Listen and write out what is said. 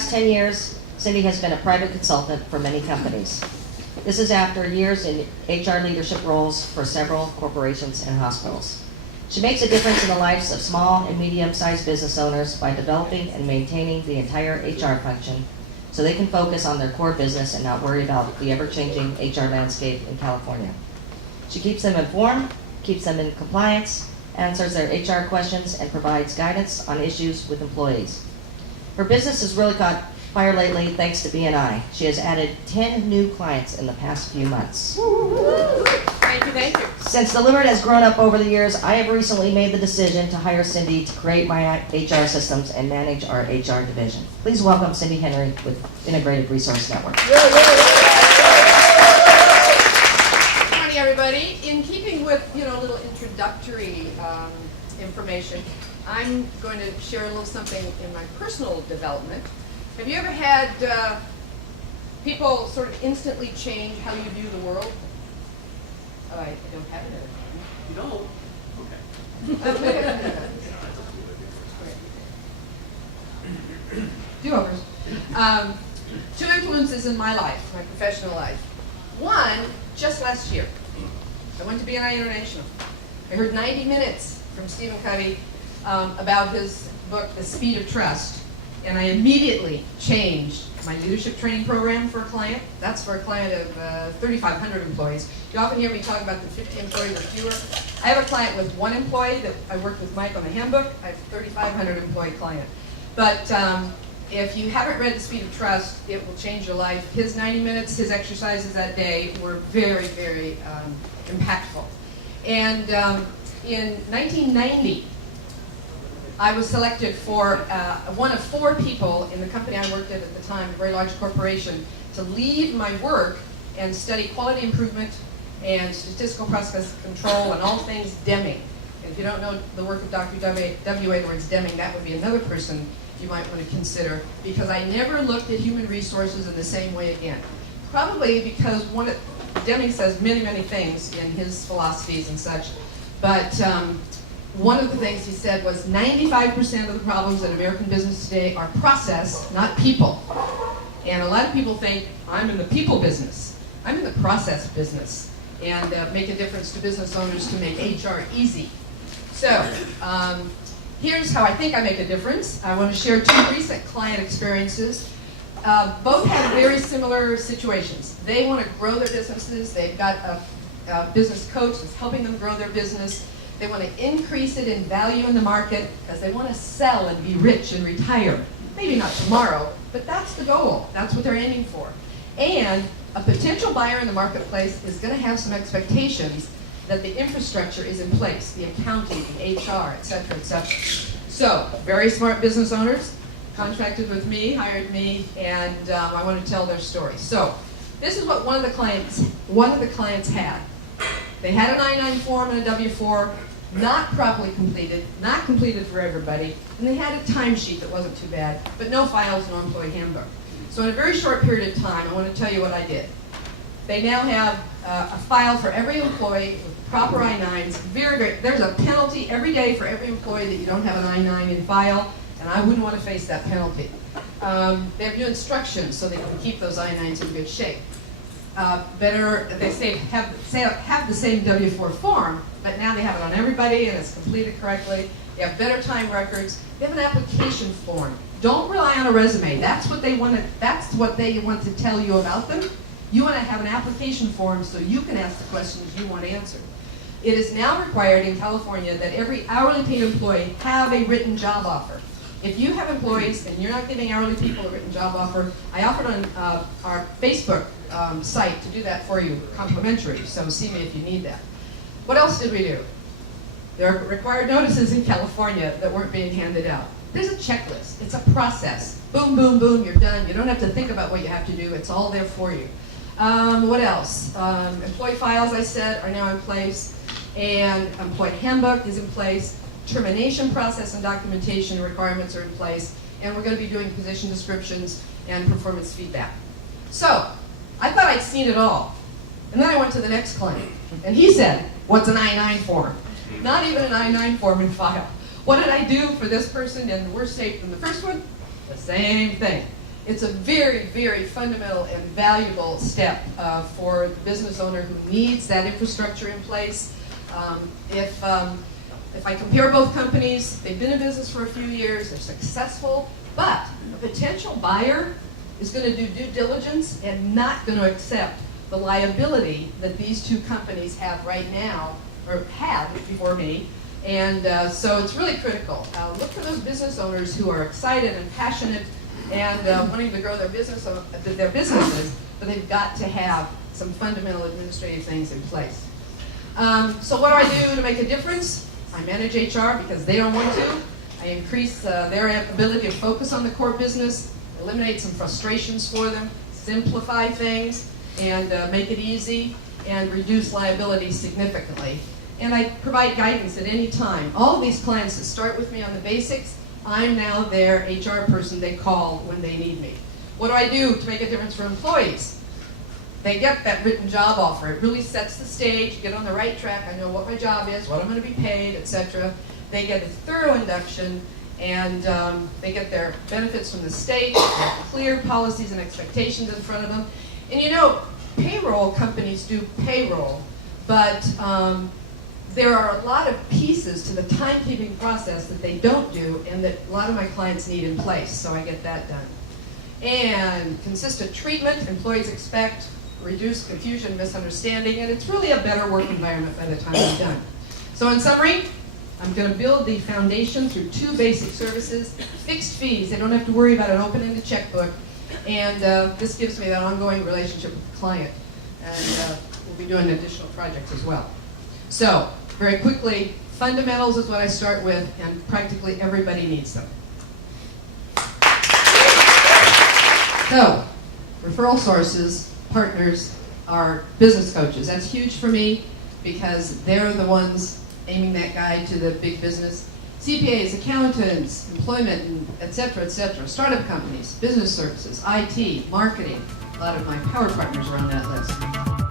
past 10 years, Cindy has been a private consultant for many companies. This is after years in HR leadership roles for several corporations and hospitals. She makes a difference in the lives of small and medium-sized business owners by developing and maintaining the entire HR function so they can focus on their core business and not worry about the ever-changing HR landscape in California. She keeps them informed, keeps them in compliance, answers their HR questions, and provides guidance on issues with employees. Her business has really caught fire lately thanks to BNI. She has added 10 new clients in the past few months. Thank you. Since Delivered has grown up over the years, I have recently made the decision to hire Cindy to create my HR systems and manage our HR division. Please welcome Cindy Henry with Integrated Resource Network. Good morning, everybody. In keeping with, a little introductory information, I'm going to share a little something in my personal development. Have you ever had people sort of instantly change how you view the world? Oh, I don't have it. You don't? Okay. Do-overs. Two influences in my life, my professional life. One, just last year, I went to BNI International. I heard 90 minutes from Stephen Covey about his book, The Speed of Trust, and I immediately changed my leadership training program for a client. That's for a client of 3,500 employees. You often hear me talk about the 50 employees or fewer. I have a client with one employee that I worked with Mike on the handbook. I have a 3,500 employee client. But if you haven't read The Speed of Trust, it will change your life. His 90 minutes, his exercises that day were very, very impactful. And in 1990, I was selected for one of 4 people in the company I worked at the time, a very large corporation, to lead my work and study quality improvement and statistical process control and all things Deming. And if you don't know the work of Dr. W. Edwards Deming, that would be another person you might want to consider, because I never looked at human resources in the same way again. Probably because Deming says many, many things in his philosophies and such, but one of the things he said was 95% of the problems in American business today are process, not people. And a lot of people think, I'm in the people business. I'm in the process business, and make a difference to business owners to make HR easy. So, here's how I think I make a difference. I want to share 2 recent client experiences. Both have very similar situations. They want to grow their businesses. They've got a business coach that's helping them grow their business. They want to increase it in value in the market because they want to sell and be rich and retire. Maybe not tomorrow, but that's the goal. That's what they're aiming for. And a potential buyer in the marketplace is going to have some expectations that the infrastructure is in place, the accounting, the HR, et cetera, et cetera. So, very smart business owners contracted with me, hired me, and I want to tell their story. So, this is what one of the clients had. They had an I-9 form and a W-4, not properly completed, not completed for everybody, and they had a timesheet that wasn't too bad, but no files, no employee handbook. So in a very short period of time, I want to tell you what I did. They now have a file for every employee with proper I-9s. There's a penalty every day for every employee that you don't have an I-9 in file, and I wouldn't want to face that penalty. They have new instructions so they can keep those I-9s in good shape. They say have the same W-4 form, but now they have it on everybody and it's completed correctly. They have better time records. They have an application form. Don't rely on a resume. That's what they want to tell you about them. You want to have an application form so you can ask the questions you want answered. It is now required in California that every hourly paid employee have a written job offer. If you have employees and you're not giving hourly people a written job offer, I offered on our Facebook site to do that for you, complimentary, so see me if you need that. What else did we do? There are required notices in California that weren't being handed out. There's a checklist. It's a process. Boom, boom, boom, you're done. You don't have to think about what you have to do. It's all there for you. What else? Employee files, I said, are now in place, and employee handbook is in place. Termination process and documentation requirements are in place, and we're going to be doing position descriptions and performance feedback. So, I thought I'd seen it all. And then I went to the next client, and he said, what's an I-9 form? Not even an I-9 form in file. What did I do for this person in worse shape than the first one? The same thing. It's a very, very fundamental and valuable step for the business owner who needs that infrastructure in place. If I compare both companies, they've been in business for a few years, they're successful, but a potential buyer is going to do due diligence and not going to accept the liability that these two companies have right now, or had before me. And so it's really critical. Look for those business owners who are excited and passionate and wanting to grow their businesses, but they've got to have some fundamental administrative things in place. So what do I do to make a difference? I manage HR because they don't want to. I increase their ability to focus on the core business, eliminate some frustrations for them, simplify things, and make it easy, and reduce liability significantly. And I provide guidance at any time. All of these clients that start with me on the basics, I'm now their HR person they call when they need me. What do I do to make a difference for employees? They get that written job offer. It really sets the stage, get on the right track. I know what my job is, what I'm going to be paid, etc. They get a thorough induction, and they get their benefits from the state, clear policies and expectations in front of them. And you know, payroll companies do payroll, but there are a lot of pieces to the timekeeping process that they don't do and that a lot of my clients need in place, so I get that done. And consistent treatment, employees expect, reduce confusion, misunderstanding, and it's really a better work environment by the time I'm done. So in summary, I'm going to build the foundation through two basic services, fixed fees. They don't have to worry about an open-ended checkbook, and this gives me that ongoing relationship with the client. And we'll be doing additional projects as well. So, very quickly, fundamentals is what I start with, and practically everybody needs them. So, referral sources, partners, are business coaches. That's huge for me because they're the ones aiming that guide to the big business. CPAs, accountants, employment, and et cetera, startup companies, business services, IT, marketing. A lot of my power partners are on that list.